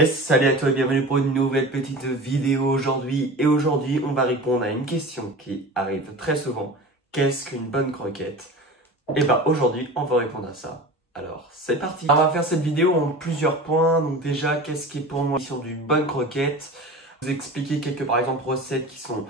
Salut à toi et bienvenue pour une nouvelle petite vidéo aujourd'hui. Et aujourd'hui, on va répondre à une question qui arrive très souvent. Qu'est-ce qu'une bonne croquette? Et ben aujourd'hui, on va répondre à ça. Alors, c'est parti. On va faire cette vidéo en plusieurs points. Donc déjà, qu'est-ce qui est pour moi sur d'une bonne croquette? Vous expliquer quelques, par exemple, recettes qui sont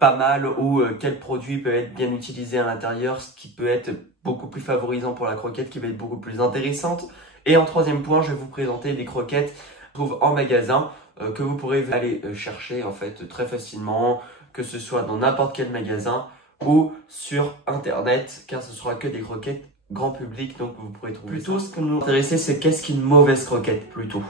pas mal ou quel produit peut être bien utilisé à l'intérieur, ce qui peut être beaucoup plus favorisant pour la croquette, qui va être beaucoup plus intéressante. Et en troisième point, je vais vous présenter des croquettes trouve en magasin que vous pourrez aller chercher en fait très facilement, que ce soit dans n'importe quel magasin ou sur internet, car ce sera que des croquettes grand public, donc vous pourrez trouver plutôt ça. Ce qui nous intéresse, c'est qu'est-ce qu'une mauvaise croquette plutôt.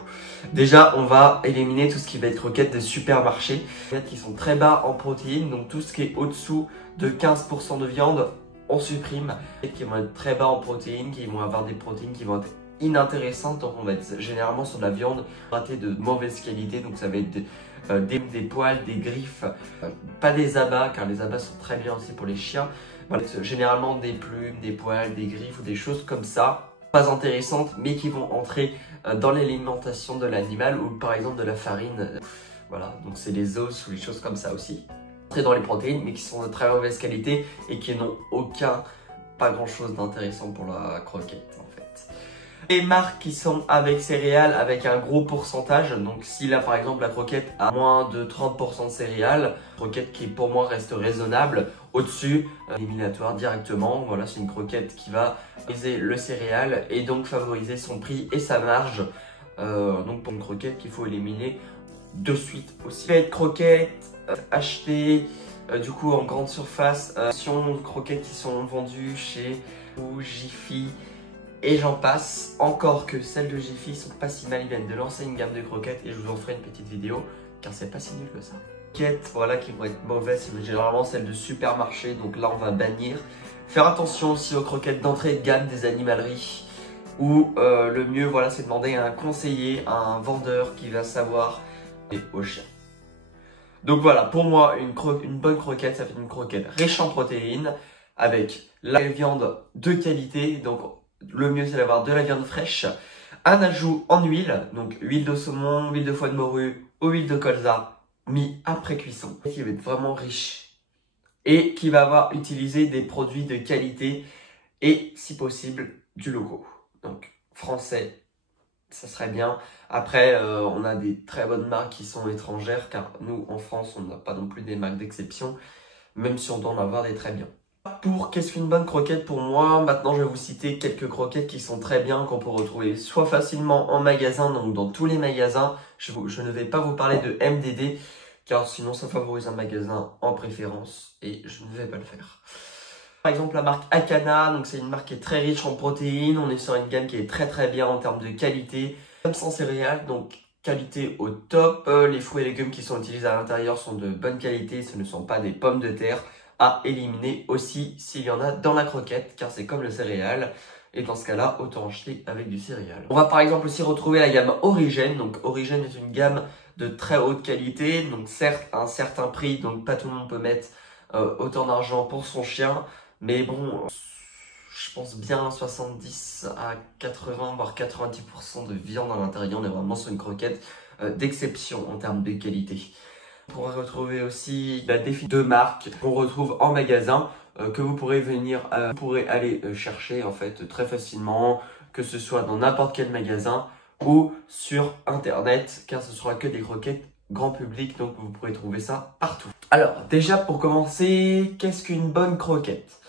Déjà, on va éliminer tout ce qui va être croquettes de supermarché, qui sont très bas en protéines, donc tout ce qui est au-dessous de 15% de viande, on supprime, et qui vont être très bas en protéines, qui vont avoir des protéines qui vont être inintéressantes, donc on va être généralement sur de la viande ratée de mauvaise qualité, donc ça va être des poils, des griffes, pas des abats, car les abats sont très bien aussi pour les chiens. Voilà, généralement des plumes, des poils, des griffes ou des choses comme ça, pas intéressantes, mais qui vont entrer dans l'alimentation de l'animal ou par exemple de la farine. Voilà, donc c'est les os ou les choses comme ça aussi. Entrer dans les protéines, mais qui sont de très mauvaise qualité et qui n'ont pas grand chose d'intéressant pour la croquette en fait. Les marques qui sont avec céréales avec un gros pourcentage, donc si là par exemple la croquette a moins de 30% de céréales, croquette qui pour moi reste raisonnable, au-dessus, éliminatoire directement, voilà c'est une croquette qui va favoriser le céréal et donc favoriser son prix et sa marge, donc pour une croquette qu'il faut éliminer de suite aussi. Cette croquette achetée du coup en grande surface, croquettes qui sont vendues chez Jiffy, et j'en passe, encore que celles de Jiffy sont pas si mal, ils viennent de lancer une gamme de croquettes et je vous en ferai une petite vidéo car c'est pas si nul que ça. Croquettes, voilà, qui vont être mauvaises, c'est généralement celles de supermarché, donc là on va bannir. Faire attention aussi aux croquettes d'entrée de gamme des animaleries où le mieux, voilà, c'est demander à un conseiller, à un vendeur qui va savoir et aux chiens. Donc voilà, pour moi, une bonne croquette, ça fait une croquette riche en protéines avec la viande de qualité, donc le mieux c'est d'avoir de la viande fraîche, un ajout en huile, donc huile de saumon, huile de foie de morue ou huile de colza mis après cuisson, qui va être vraiment riche et qui va avoir utilisé des produits de qualité et si possible du logo, donc français, ça serait bien. Après on a des très bonnes marques qui sont étrangères car nous en France on n'a pas non plus des marques d'exception, même si on doit en avoir des très bien. Pour qu'est-ce qu'une bonne croquette pour moi, maintenant je vais vous citer quelques croquettes qui sont très bien, qu'on peut retrouver soit facilement en magasin, donc dans tous les magasins. Je ne vais pas vous parler de MDD, car sinon ça favorise un magasin en préférence et je ne vais pas le faire. Par exemple la marque Akana, donc c'est une marque qui est très riche en protéines, on est sur une gamme qui est très bien en termes de qualité, même sans céréales, donc qualité au top. Les fruits et légumes qui sont utilisés à l'intérieur sont de bonne qualité, ce ne sont pas des pommes de terre. À éliminer aussi s'il y en a dans la croquette, car c'est comme le céréal, et dans ce cas-là, autant acheter avec du céréal. On va par exemple aussi retrouver la gamme Origène, donc Origène est une gamme de très haute qualité, donc certes à un certain prix, donc pas tout le monde peut mettre autant d'argent pour son chien, mais bon, je pense bien 70 à 80 voire 90% de viande à l'intérieur, on est vraiment sur une croquette d'exception en termes de qualité. On pourra retrouver aussi la défi de marques qu'on retrouve en magasin, que vous pourrez aller chercher en fait très facilement, que ce soit dans n'importe quel magasin ou sur internet, car ce sera que des croquettes grand public, donc vous pourrez trouver ça partout. Alors déjà pour commencer, qu'est-ce qu'une bonne croquette?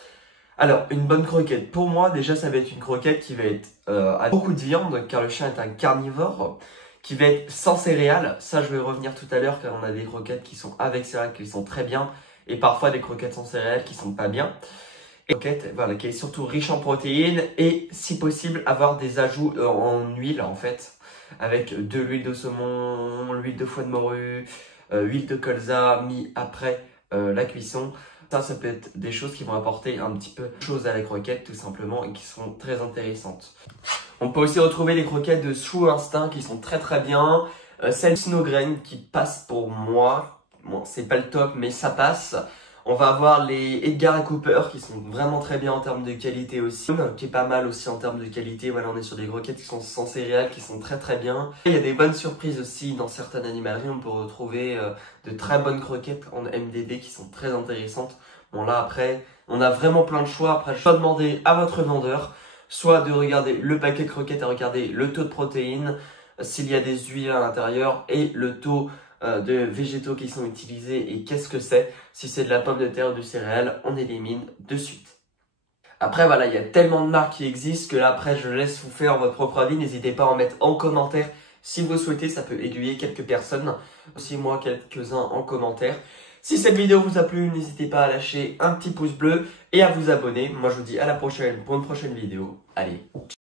Alors une bonne croquette, pour moi déjà ça va être une croquette qui va être avec beaucoup de viande, car le chien est un carnivore, qui va être sans céréales. Ça je vais revenir tout à l'heure car on a des croquettes qui sont avec céréales qui sont très bien et parfois des croquettes sans céréales qui sont pas bien. Et croquette, voilà, qui est surtout riche en protéines et si possible avoir des ajouts en huile en fait, avec de l'huile de saumon, l'huile de foie de morue, huile de colza mis après la cuisson. Ça peut être des choses qui vont apporter un petit peu de choses à la croquette tout simplement et qui sont très intéressantes. On peut aussi retrouver les croquettes de True Instinct qui sont très bien. Celles Snowgrain qui passent pour moi. Bon, c'est pas le top mais ça passe. On va avoir les Edgar et Cooper qui sont vraiment très bien en termes de qualité aussi, qui est pas mal aussi en termes de qualité. Voilà, on est sur des croquettes qui sont sans céréales, qui sont très très bien. Il y a des bonnes surprises aussi dans certaines animaleries. On peut retrouver de très bonnes croquettes en MDD qui sont très intéressantes. Bon là après, on a vraiment plein de choix. Après, je vais demander à votre vendeur soit de regarder le paquet de croquettes et regarder le taux de protéines, s'il y a des huiles à l'intérieur et le taux de végétaux qui sont utilisés et qu'est-ce que c'est. Si c'est de la pomme de terre ou du céréal, on élimine de suite. Après voilà, il y a tellement de marques qui existent que là après je laisse vous faire votre propre avis. N'hésitez pas à en mettre en commentaire si vous souhaitez, ça peut aiguiller quelques personnes. Aussi moi quelques-uns en commentaire. Si cette vidéo vous a plu, n'hésitez pas à lâcher un petit pouce bleu et à vous abonner. Moi je vous dis à la prochaine pour une prochaine vidéo. Allez.